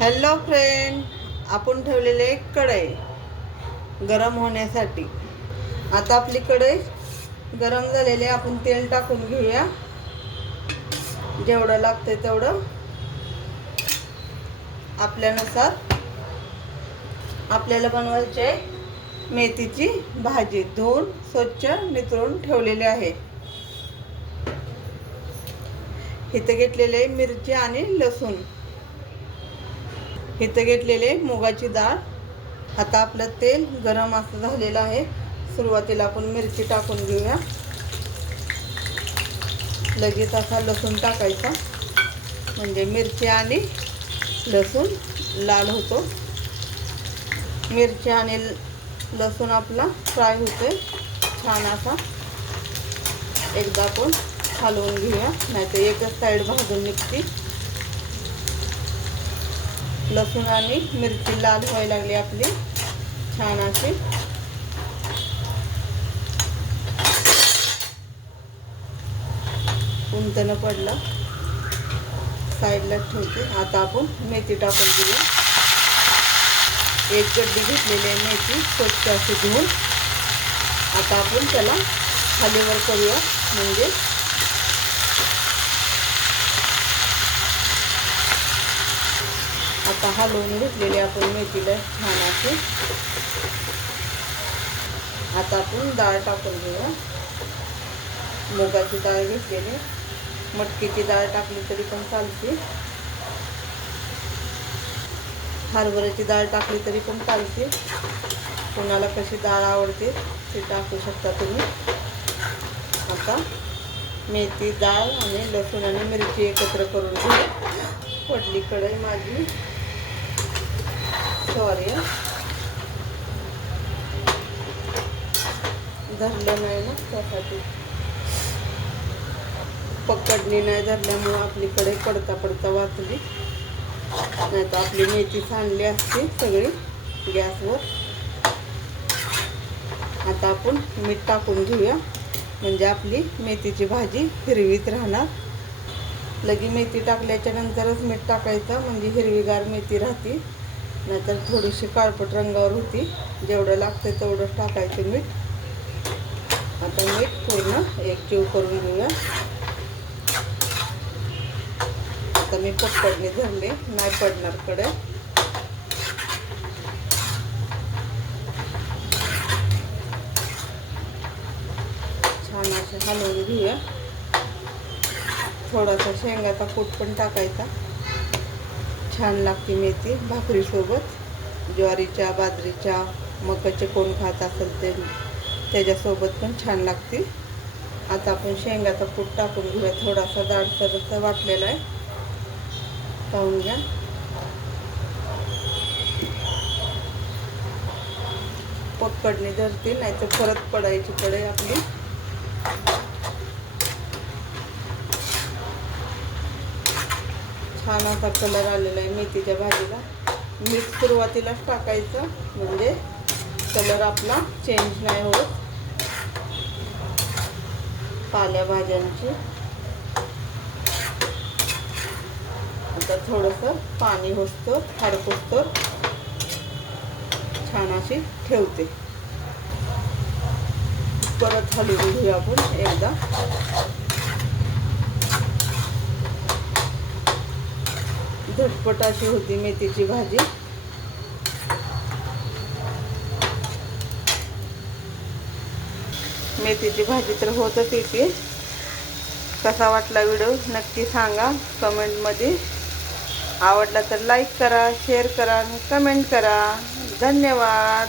Hello friend, आपण ठेवलेले कढई गरम होण्यासाठी. आता आपली कढई गरम झालेली, आपण तेल टाकून घेऊया. जेवढं लागतंय तेवढं आपल्यानुसार. आपल्याला बनवायचे मेथीची भाजी. धुवून स्वच्छ निथळून ठेवलेली आहे. इथं घेतलेले मिरची आणि लसूण. इथं घेतलेले मुगाची डाळ. आता आपलं तेल गरम असं झालेलं आहे. सुरुवातीला आपण मिरची टाकून घेऊया. लगेच असा लसूण टाकायचा, म्हणजे मिरची आणि लसूण लाल होतो. मिरची आणि लसूण आपला फ्राय होतोय छान असा. एकदा आपण हलवून घेऊया, नाहीतर एकच साईड भाजून निघते. लसूण आणि मिरची लाल व्हायला लागली आपली छान अशी. उंच पडला, साईडला ठेवते. आता आपण मेथी टाकून घेऊया. एक गड्डी घेतलेली आहे मेथी, स्वच्छ अशी धुवून. आता आपण त्याला खालीवर करूया, म्हणजे आता हलवून घेतलेली आपण मेथीला छान अशी. आता आपण डाळ टाकून घेऊया. मुगाची डाळ घेतलेली, मटकीची डाळ टाकली तरी पण चालते, हरभऱ्याची डाळ टाकली तरी पण चालते. कोणाला कशी डाळ आवडते ते टाकू शकता तुम्ही. आता मेथी, डाळ आणि लसूण आणि मिरची एकत्र करून घेऊ. पडली कढई माझी, सॉरी, धरलं नाही ना त्यासाठी. पकडली नाही धरल्यामुळं आपली कढई पडता पडता वाचली, नाही तर आपली मेथी सांडली असती सगळी गॅसवर. आता आपण मीठ टाकून घेऊया, म्हणजे आपली मेथीची भाजी हिरवीत राहणार. लगी मेथी टाकल्याच्या नंतरच मीठ टाकायचं, म्हणजे हिरवीगार मेथी राहते. नाहीतर थोडीशी काळपट रंगावर होती. जेवढं लागतं तेवढंच टाकायचं मीठ. आता मीठ पूर्ण एकजीव करून घेऊया. आता मी पकडणी धरले, नाही पडणार कढई. छान असे हलवून घेऊया. थोडासा शेंगाचा कूट पण टाकायचा, छान लागते मेथी भाकरीसोबत. ज्वारीच्या, बाजरीच्या, मकाचे कोण खात असेल ते त्याच्यासोबत पण छान लागते. आता आपण शेंगाचा कूट टाकून घेऊया. थोडासा जाडसर वाटलेला आहे, पाहून घ्या. पकडणी धरतील, नाही तर परत पडायची कढई आपली. छान असा कलर आलेला आहे मेथीच्या भाजीला. मीठ सुरुवातीलाच टाकायचं, म्हणजे कलर आपला चेंज नाही होत पालेभाज्यांची. आता थोडंसं पाणी होतं, हडकुसतं छान अशी ठेवते. परत हलवून घेऊया आपण एकदा. झटपट अशी होती मेथीची भाजी. मेथीची भाजी तर होतच येते. कसा वाटला व्हिडिओ नक्की सांगा कमेंटमध्ये. आवडला तर लाईक करा, शेअर करा आणि कमेंट करा. धन्यवाद.